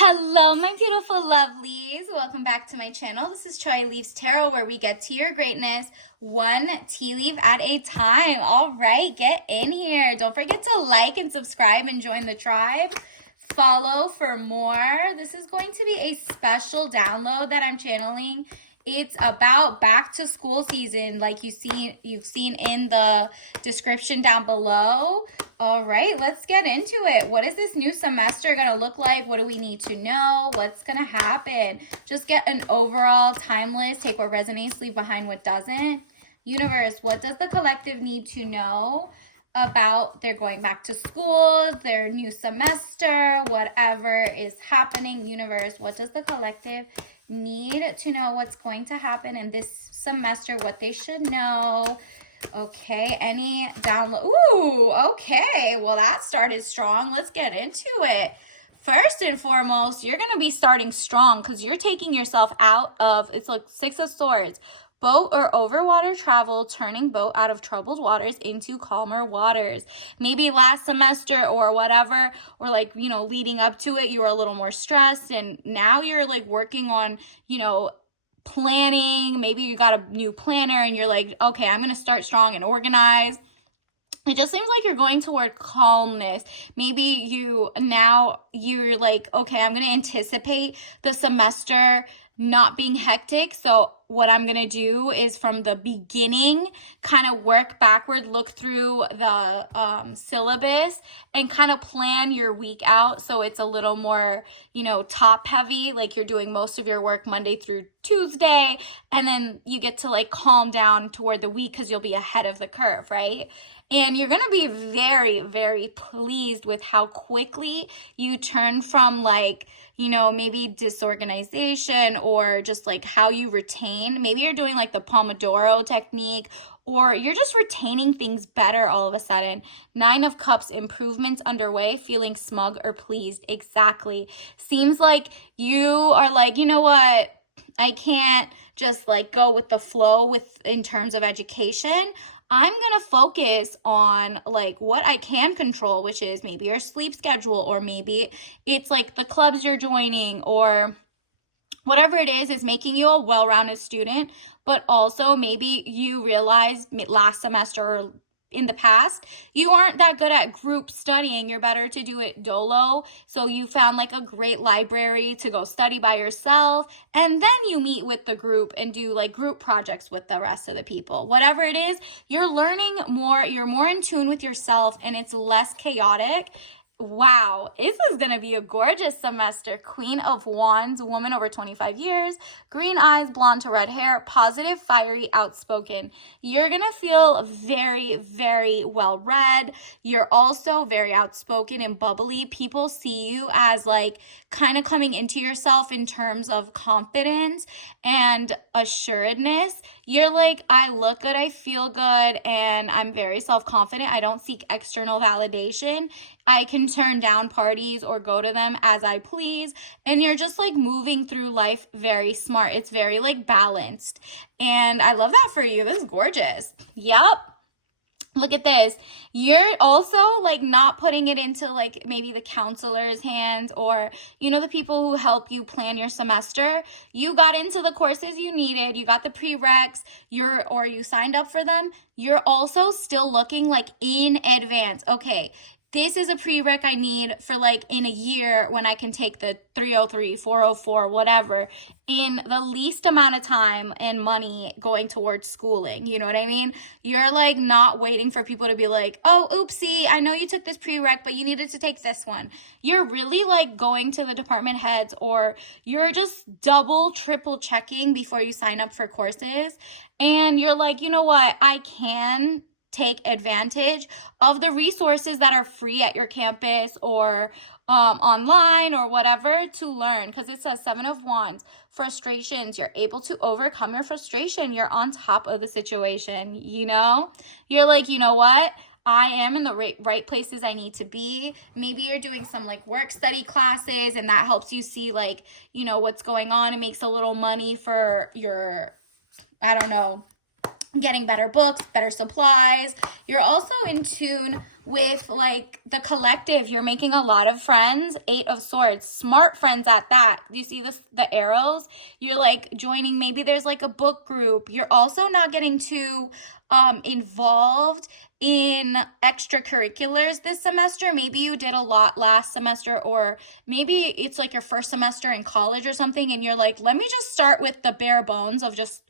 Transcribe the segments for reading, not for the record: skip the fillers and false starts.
Hello, my beautiful lovelies. Welcome back to my channel. This is Choy Leaves Tarot, where we get to your greatness one tea leaf at a time. All right, get in here. Don't forget to like and subscribe and join the tribe. Follow for more. This is going to be a special download that I'm channeling. It's about back to school season, like you've seen in the description down below. All right, let's get into it. What is this new semester going to look like? What do we need to know? What's going to happen? Just get an overall timeless, take what resonates, leave behind what doesn't. Universe, what does the collective need to know about their going back to school, their new semester, whatever is happening? Universe, what does the collective need to know what's going to happen in this semester, what they should know? Okay, any download? Ooh, okay. Well, that started strong. Let's get into it. First and foremost, you're going to be starting strong because you're taking yourself out of, it's like Six of Swords. Boat or over water travel, turning boat out of troubled waters into calmer waters. Maybe last semester or whatever, or like, leading up to it, you were a little more stressed, and now you're like working on, planning. Maybe you got a new planner and you're like, okay, I'm going to start strong and organize. It just seems like you're going toward calmness. Maybe you're like, okay, I'm going to anticipate the semester not being hectic. So what I'm going to do is from the beginning, kind of work backward, look through the syllabus and kind of plan your week out. So it's a little more, top heavy, like you're doing most of your work Monday through Tuesday. And then you get to like calm down toward the week because you'll be ahead of the curve, right? And you're going to be very, very pleased with how quickly you turn from like, maybe disorganization or just like how you retain. Maybe you're doing like the Pomodoro technique, or you're just retaining things better all of a sudden. 9 of Cups, improvements underway, feeling smug or pleased. Exactly. Seems like you are like, you know what? I can't just like go with the flow in terms of education. I'm going to focus on like what I can control, which is maybe your sleep schedule, or maybe it's like the clubs you're joining, or whatever it is making you a well-rounded student. But also maybe you realized last semester or in the past, you aren't that good at group studying. You're better to do it dolo. So you found like a great library to go study by yourself. And then you meet with the group and do like group projects with the rest of the people. Whatever it is, you're learning more. You're more in tune with yourself, and it's less chaotic. Wow, this is going to be a gorgeous semester. Queen of Wands, woman over 25 years, green eyes, blonde to red hair, positive, fiery, outspoken. You're going to feel very, very well read. You're also very outspoken and bubbly. People see you as like kind of coming into yourself in terms of confidence and assuredness. You're like, I look good, I feel good, and I'm very self-confident. I don't seek external validation. I can turn down parties or go to them as I please. And you're just like moving through life very smart. It's very like balanced. And I love that for you. This is gorgeous. Yep. Look at this. You're also like not putting it into like maybe the counselor's hands, or, the people who help you plan your semester. You got into the courses you needed. You got the prereqs, or you signed up for them. You're also still looking like in advance. Okay, this is a prereq I need for like in a year when I can take the 303, 404, whatever, in the least amount of time and money going towards schooling. You know what I mean? You're like not waiting for people to be like, oh, oopsie, I know you took this prereq, but you needed to take this one. You're really like going to the department heads, or you're just double, triple checking before you sign up for courses. And you're like, you know what? I can take advantage of the resources that are free at your campus or online or whatever to learn, because it says 7 of Wands, frustrations. You're able to overcome your frustration. You're on top of the situation, You're like, you know what? I am in the right places I need to be. Maybe you're doing some like work study classes, and that helps you see like, what's going on. It makes a little money for your, I don't know, getting better books, better supplies. You're also in tune with like the collective, you're making a lot of friends. 8 of Swords, smart friends at that. You see this, the arrows? You're like joining, maybe there's like a book group. You're also not getting too involved in extracurriculars this semester. Maybe you did a lot last semester, or maybe it's like your first semester in college or something, and you're like, let me just start with the bare bones of just,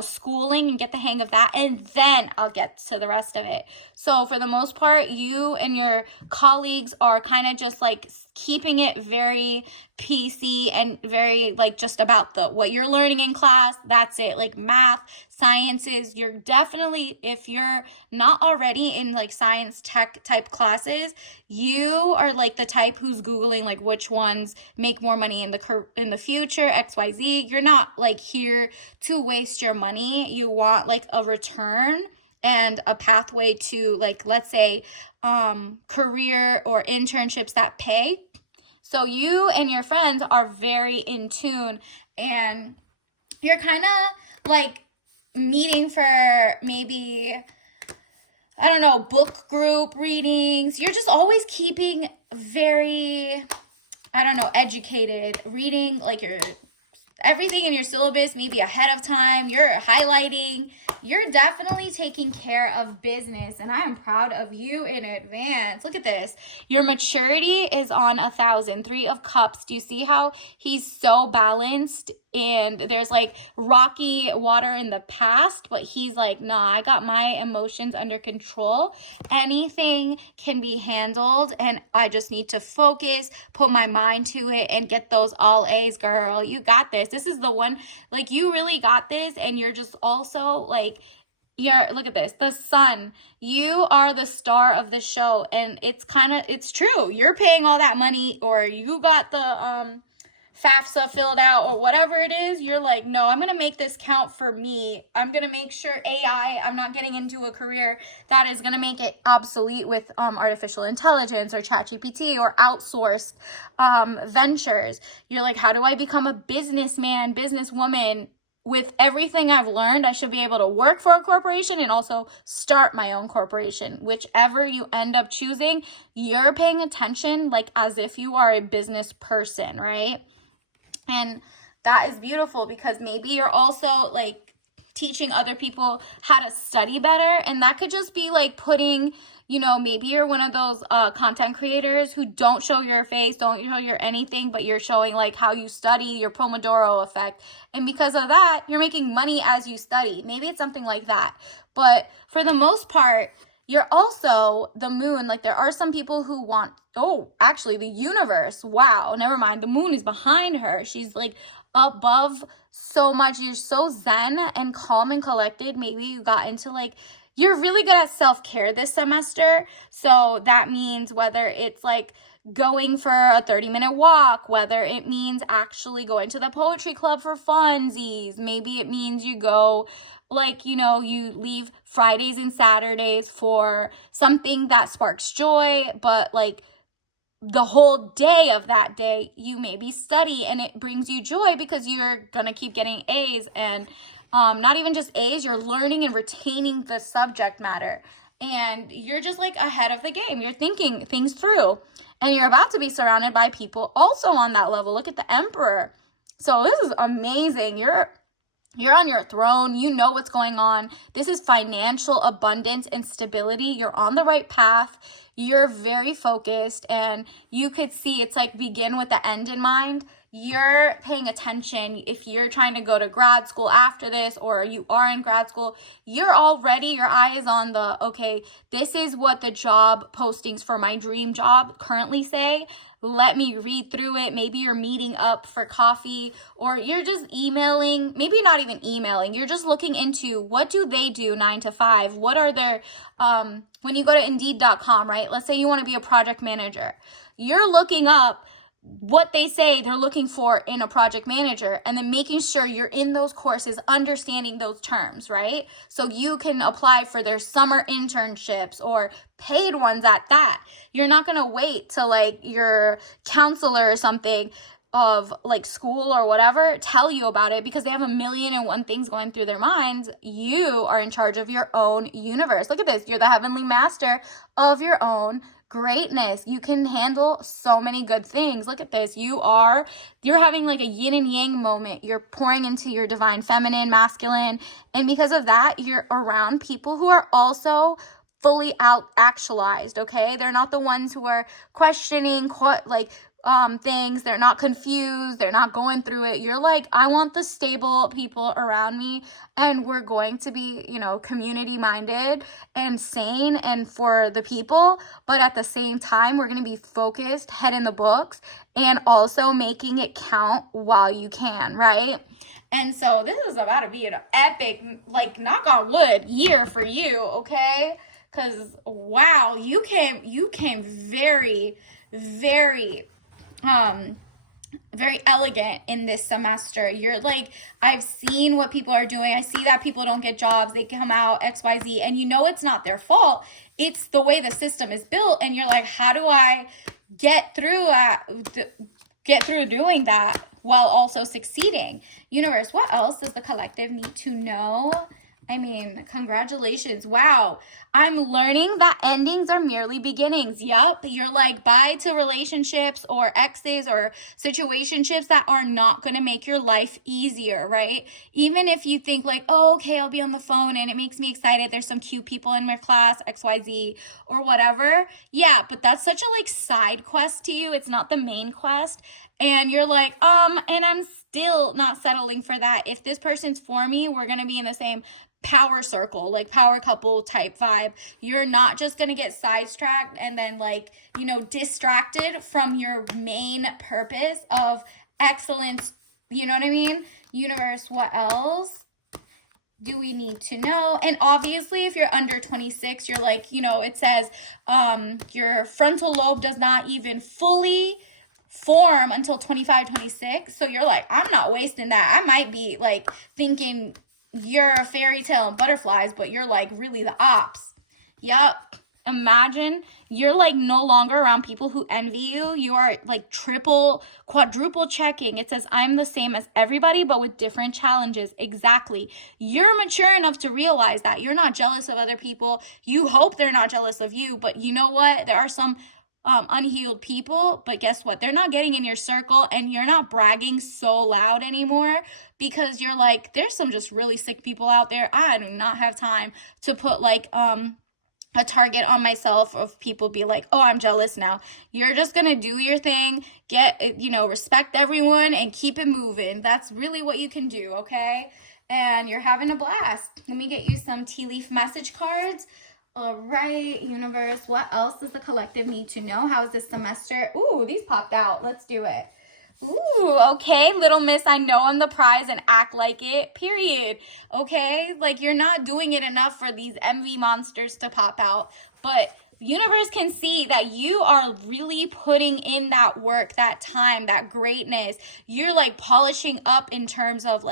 schooling and get the hang of that, and then I'll get to the rest of it. So for the most part, you and your colleagues are kind of just like keeping it very PC and very like just about the what you're learning in class. That's it. Like math, sciences, you're definitely, if you're not already in like science tech type classes, you are like the type who's Googling like which ones make more money in the future, XYZ. You're not like here to waste your money. You want like a return and a pathway to, like, let's say career or internships that pay. So you and your friends are very in tune, and you're kind of like meeting for maybe, I don't know, book group readings. You're just always keeping very, I don't know, educated, reading like your everything in your syllabus maybe ahead of time. You're highlighting. You're definitely taking care of business, and I am proud of you in advance. Look at this. Your maturity is on 1,000. 3 of Cups. Do you see how he's so balanced? And there's like rocky water in the past, but he's like, nah, I got my emotions under control. Anything can be handled, and I just need to focus, put my mind to it, and get those all A's, girl. You got this. This is the one, like, you really got this. And you're just also like, look at this, the Sun. You are the star of the show, and it's true. You're paying all that money, or you got the FAFSA filled out, or whatever it is. You're like, no, I'm gonna make this count for me. I'm gonna make sure I'm not getting into a career that is gonna make it obsolete with artificial intelligence or ChatGPT or outsourced ventures. You're like, how do I become a businessman, businesswoman? With everything I've learned, I should be able to work for a corporation and also start my own corporation. Whichever you end up choosing, you're paying attention like as if you are a business person, right? And that is beautiful, because maybe you're also like teaching other people how to study better. And that could just be like putting, maybe you're one of those content creators who don't show your face, don't show your anything, but you're showing like how you study, your Pomodoro effect. And because of that, you're making money as you study. Maybe it's something like that. But for the most part, you're also the moon. Like, there are some people who want, actually the universe. Wow, never mind. The moon is behind her. She's like above so much. You're so zen and calm and collected. Maybe you got into like, you're really good at self-care this semester. So that means whether it's like going for a 30-minute walk, whether it means actually going to the poetry club for funsies, maybe it means you go like, you leave Fridays and Saturdays for something that sparks joy, but like the whole day of that day, you maybe study and it brings you joy because you're going to keep getting A's, and not even just A's, you're learning and retaining the subject matter, and you're just like ahead of the game. You're thinking things through, and you're about to be surrounded by people also on that level. Look at the Emperor. So this is amazing. You're on your throne. You know what's going on. This is financial abundance and stability. You're on the right path. You're very focused, and you could see it's like begin with the end in mind. You're paying attention. If you're trying to go to grad school after this, or you are in grad school, you're already, your eye is on okay, this is what the job postings for my dream job currently say. Let me read through it. Maybe you're meeting up for coffee, or you're just emailing, maybe not even emailing. You're just looking into what do they do 9 to 5? What are their, when you go to Indeed.com, right? Let's say you want to be a project manager. You're looking up what they say they're looking for in a project manager, and then making sure you're in those courses, understanding those terms, right? So you can apply for their summer internships or paid ones at that. You're not going to wait till like your counselor or something of like school or whatever tell you about it because they have 1,000,001 things going through their minds. You are in charge of your own universe. Look at this. You're the heavenly master of your own greatness. You can handle so many good things. Look at this. You're having like a yin and yang moment. You're pouring into your divine feminine, masculine, and because of that, you're around people who are also fully actualized, okay? They're not the ones who are questioning things. They're not confused. They're not going through it. You're like, I want the stable people around me, and we're going to be, community minded and sane and for the people, but at the same time, we're going to be focused, head in the books, and also making it count while you can, right? And so this is about to be an epic, like, knock on wood, year for you, okay? Because, wow, you came very, very, very elegant in this semester. You're like, I've seen what people are doing. I see that people don't get jobs. They come out XYZ, and it's not their fault. It's the way the system is built, and you're like, how do I get through doing that while also succeeding? Universe, what else does the collective need to know? I mean, congratulations. Wow. I'm learning that endings are merely beginnings. Yup. You're like, bye to relationships or exes or situationships that are not going to make your life easier, right? Even if you think like, oh, okay, I'll be on the phone and it makes me excited. There's some cute people in my class, XYZ or whatever. Yeah, but that's such a side quest to you. It's not the main quest. And you're like, and I'm still not settling for that. If this person's for me, we're going to be in the same power circle, like power couple type vibe. You're not just going to get sidetracked and then distracted from your main purpose of excellence. You know what I mean? Universe, what else do we need to know? And obviously, if you're under 26, you're like, it says your frontal lobe does not even fully form until 25, 26. So you're like, I'm not wasting that. I might be thinking you're a fairy tale and butterflies, but you're really the ops. Yup. Imagine you're no longer around people who envy you. You are triple, quadruple checking. It says, I'm the same as everybody, but with different challenges. Exactly. You're mature enough to realize that. You're not jealous of other people. You hope they're not jealous of you, but you know what? There are some unhealed people, but guess what? They're not getting in your circle, and you're not bragging so loud anymore because you're like, there's some just really sick people out there. I do not have time to put a target on myself of people be like, oh, I'm jealous now. You're just gonna do your thing, respect everyone and keep it moving. That's really what you can do, okay? And you're having a blast. Let me get you some tea leaf message cards. All right, universe, what else does the collective need to know? How is this semester? Ooh, these popped out. Let's do it. Ooh, okay, little miss, I know I'm the prize and act like it, period. Okay, you're not doing it enough for these envy monsters to pop out, but universe can see that you are really putting in that work, that time, that greatness. You're polishing up in terms of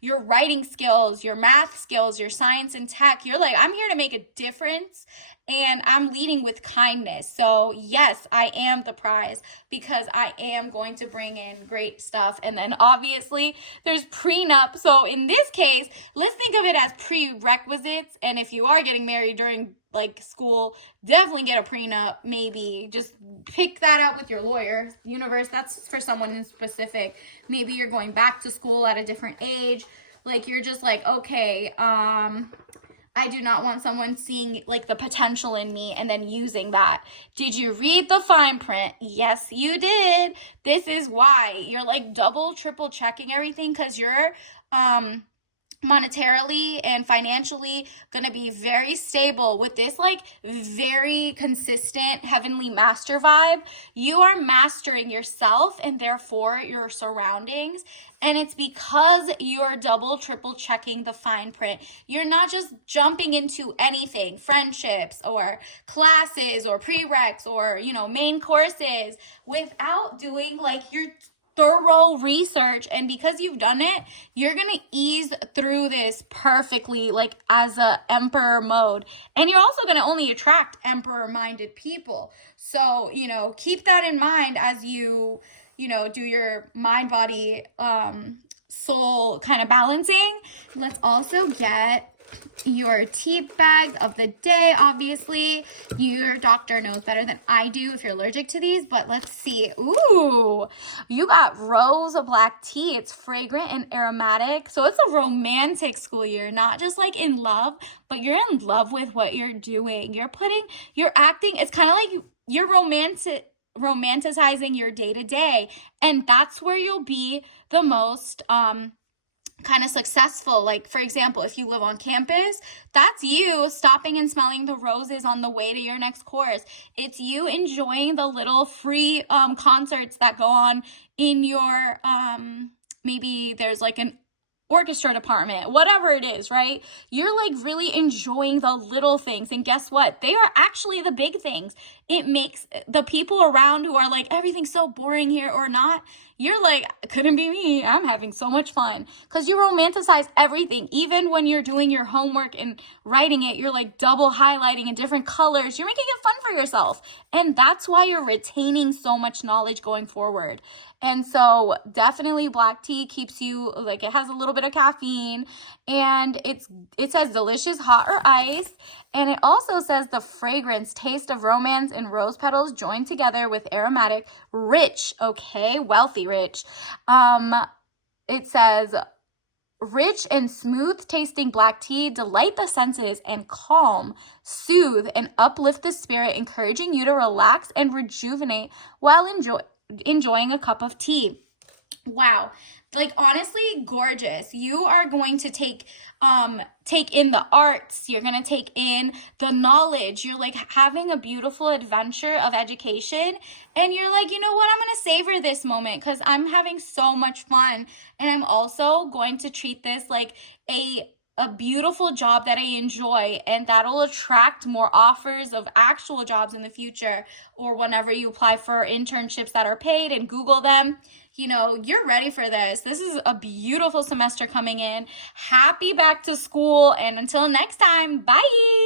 your writing skills, your math skills, your science and tech. You're I'm here to make a difference, and I'm leading with kindness. So yes, I am the prize because I am going to bring in great stuff. And then obviously there's prenup. So in this case, let's think of it as prerequisites. And if you are getting married during school, definitely get a prenup. Maybe just pick that out with your lawyer. Universe, that's for someone in specific. Maybe you're going back to school at a different age. You're just okay, I do not want someone seeing the potential in me and then using that. Did you read the fine print? Yes, you did. This is why you're double, triple checking everything, because you're monetarily and financially gonna be very stable with this very consistent heavenly master vibe. You are mastering yourself and therefore your surroundings, and it's because you're double triple checking the fine print. You're not just jumping into anything, friendships or classes or prereqs or main courses, without doing your thorough research. And because you've done it, you're gonna ease through this perfectly, as a emperor mode. And you're also gonna only attract emperor minded people. So keep that in mind as you do your mind, body, soul kind of balancing. Let's also get your tea bags of the day. Obviously, your doctor knows better than I do if you're allergic to these, but let's see. Ooh, you got Rose Black Tea. It's fragrant and aromatic. So it's a romantic school year, not just like in love, but you're in love with what you're doing. You're acting, it's kind of like you're romanticizing your day to day, and that's where you'll be the most kind of successful. Like, for example, if you live on campus, that's you stopping and smelling the roses on the way to your next course. It's you enjoying the little free concerts that go on in your maybe there's like an orchestra department, whatever it is, right? You're like really enjoying the little things. And guess what? They are actually the big things. It makes the people around who are like, everything's so boring here or not, you're like, couldn't be me. I'm having so much fun. Because you romanticize everything. Even when you're doing your homework and writing it, you're like double highlighting in different colors. You're making it fun for yourself. And that's why you're retaining so much knowledge going forward. And so definitely black tea keeps you, like, it has a little bit of caffeine, and it says delicious hot or iced. And it also says the fragrance, taste of romance and rose petals joined together with aromatic, rich, okay, wealthy rich. It says rich and smooth tasting black tea delight the senses and calm, soothe, and uplift the spirit, encouraging you to relax and rejuvenate while enjoying a cup of tea. Wow. Like, honestly, gorgeous. You are going to take in the arts. You're going to take in the knowledge. You're like having a beautiful adventure of education. And you're like, you know what? I'm going to savor this moment because I'm having so much fun. And I'm also going to treat this like a beautiful job that I enjoy, and that'll attract more offers of actual jobs in the future, or whenever you apply for internships that are paid and Google them. You're ready for this. This is a beautiful semester coming in. Happy back to school, and until next time, bye.